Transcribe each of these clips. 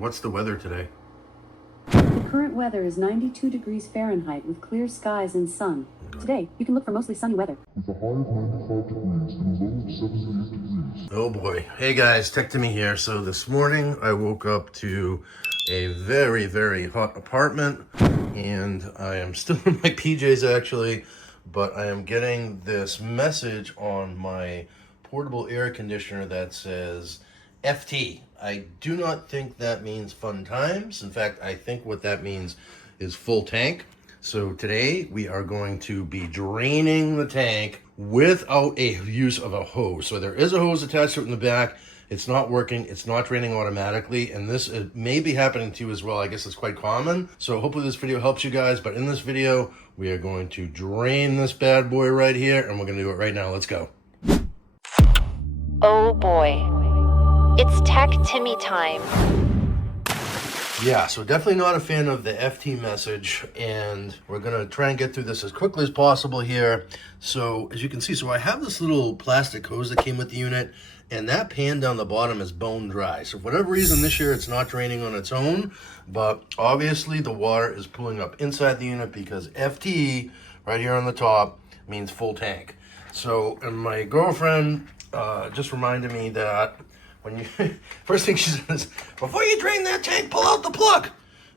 What's the weather today? The current weather is 92 degrees Fahrenheit with clear skies and sun. Today, you can look for mostly sunny weather. With a high of 95 degrees and a low of 78 degrees. Oh boy. Hey guys, TecTimmy here. So this morning I woke up to a very, very hot apartment, and I am still in my PJs actually, but I am getting this message on my portable air conditioner that says FT. I do not think that means fun times. In fact, I think what that means is full tank. So today we are going to be draining the tank without a use of a hose. So there is a hose attached to it in the back. It's not working. It's not draining automatically. And this may be happening to you as well. I guess it's quite common. So hopefully this video helps you guys. But in this video, we are going to drain this bad boy right here. And we're going to do it right now. Let's go. Oh boy. It's TecTimmy time. Yeah, so definitely not a fan of the FT message, and we're gonna try and get through this as quickly as possible here. So as you can see, so I have this little plastic hose that came with the unit, and that pan down the bottom is bone dry. So for whatever reason this year it's not draining on its own, but obviously the water is pulling up inside the unit because FT right here on the top means full tank. So, and my girlfriend just reminded me that when you first thing she says, before you drain that tank, pull out the plug.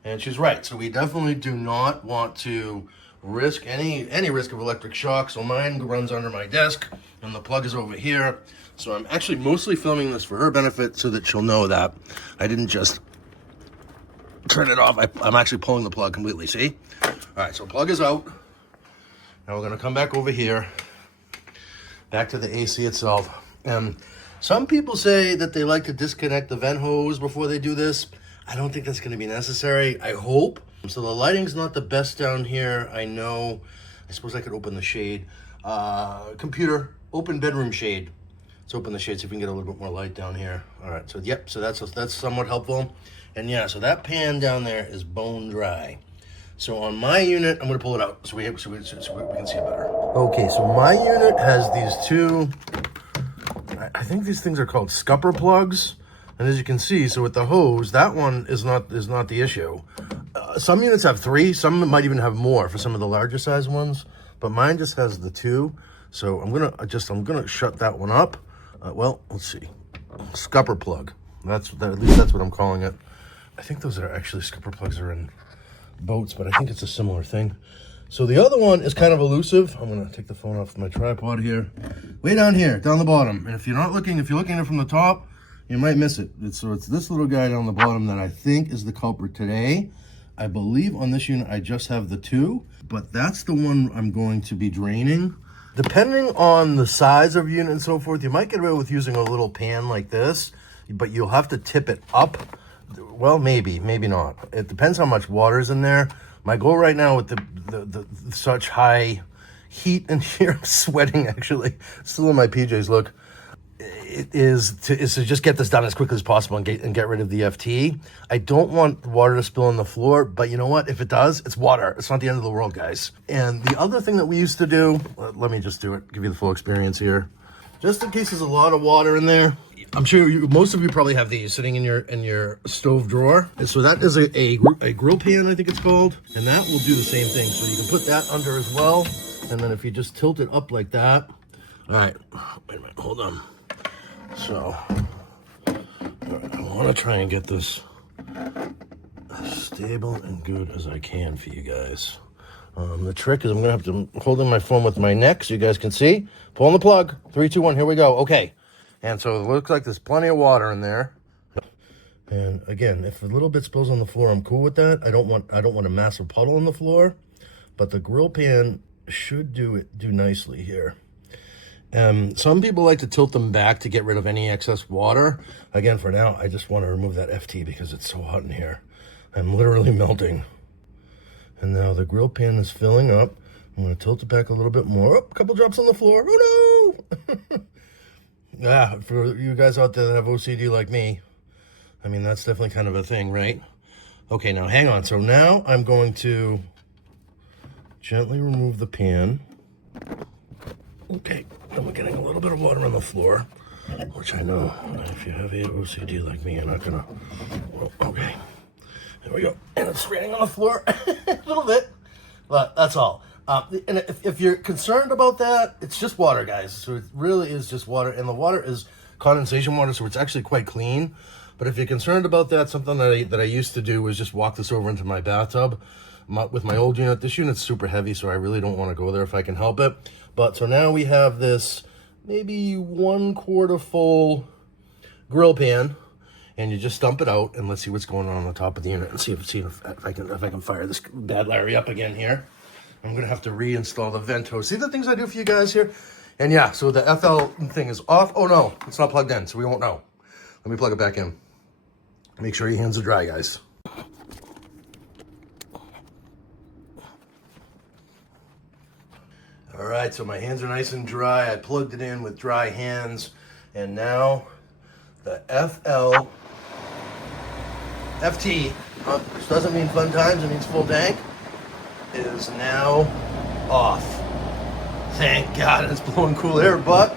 And she's right. So we definitely do not want to risk any risk of electric shock. So mine runs under my desk and the plug is over here. So I'm actually mostly filming this for her benefit so that she'll know that I didn't just turn it off. I'm actually pulling the plug completely, see? All right, so plug is out. Now we're gonna come back over here, back to the AC itself. Some people say that they like to disconnect the vent hose before they do this. I don't think that's going to be necessary. I hope. So the lighting's not the best down here. I know. I suppose I could open the shade. Computer, open bedroom shade. Let's open the shade so we can get a little bit more light down here. All right. So yep. So that's somewhat helpful. And yeah. So that pan down there is bone dry. So on my unit, I'm going to pull it out so we can see it better. Okay. So my unit has these two. I think these things are called Scupper plugs, and as you can see, so with the hose, that one is not the issue. Some units have 3, some might even have more for some of the larger size ones, but mine just has the 2. So I'm gonna shut that one up. Well, let's see, Scupper plug. At least that's what I'm calling it. I think those are actually Scupper plugs are in boats, but I think it's a similar thing. So the other one is kind of elusive. I'm gonna take the phone off my tripod here. Way down here, down the bottom. And if you're looking at it from the top, you might miss it. It's this little guy down the bottom that I think is the culprit today. I believe on this unit I just have the 2, but that's the one I'm going to be draining. Depending on the size of unit and so forth, you might get away with using a little pan like this, but you'll have to tip it up. Well, maybe not. It depends how much water is in there. My goal right now with the such high heat in here, I'm sweating actually, still in my PJs, look, is to just get this done as quickly as possible and get rid of the FT. I don't want water to spill on the floor, but you know what? If it does, it's water. It's not the end of the world, guys. And the other thing that we used to do, let me just do it, give you the full experience here. Just in case there's a lot of water in there, I'm sure most of you probably have these sitting in your stove drawer. And so that is a grill pan, I think it's called. And that will do the same thing. So you can put that under as well. And then if you just tilt it up like that. All right, wait a minute, hold on. So I want to try and get this as stable and good as I can for you guys. The trick is I'm going to have to hold in my phone with my neck so you guys can see. Pulling the plug. 3, 2, 1, here we go. Okay. And so it looks like there's plenty of water in there. And again, if a little bit spills on the floor, I'm cool with that. I don't want a massive puddle on the floor, but the grill pan should do nicely here. Some people like to tilt them back to get rid of any excess water. Again, for now, I just want to remove that FT because it's so hot in here. I'm literally melting. And now the grill pan is filling up. I'm going to tilt it back a little bit more. Oh, a couple drops on the floor. Oh no! Yeah, for you guys out there that have OCD like me, I mean, that's definitely kind of a thing, right? Okay, now hang on. So now I'm going to gently remove the pan. Okay, and we're getting a little bit of water on the floor. which I know if you have OCD like me, you're not gonna. Oh, okay, there we go. And it's raining on the floor a little bit, but that's all. And if you're concerned about that, it's just water, guys. So it really is just water, and the water is condensation water, so it's actually quite clean. But if you're concerned about that, something that I used to do was just walk this over into my bathtub. With my old unit, this unit's super heavy, so I really don't want to go there if I can help it. But so now we have this maybe 1/4 full grill pan, and you just dump it out, and let's see what's going on the top of the unit, and see if I can fire this bad Larry up again here. I'm gonna have to reinstall the vento. See the things I do for you guys here? And yeah, so the FL thing is off. Oh no, it's not plugged in, so we won't know. Let me plug it back in. Make sure your hands are dry, guys. All right, so my hands are nice and dry. I plugged it in with dry hands, and now the FT, which doesn't mean fun times, it means full tank, is now off. Thank God it's blowing cool air, but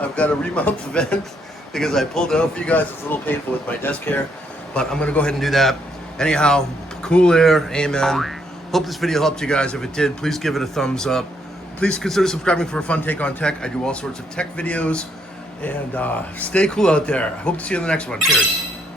I've got to remount the vent because I pulled it out for you guys. It's a little painful with my desk here, but I'm going to go ahead and do that. Anyhow, cool air, amen. Hope this video helped you guys. If it did, please give it a thumbs up. Please consider subscribing for a fun take on tech. I do all sorts of tech videos, and stay cool out there. I hope to see you in the next one. Cheers.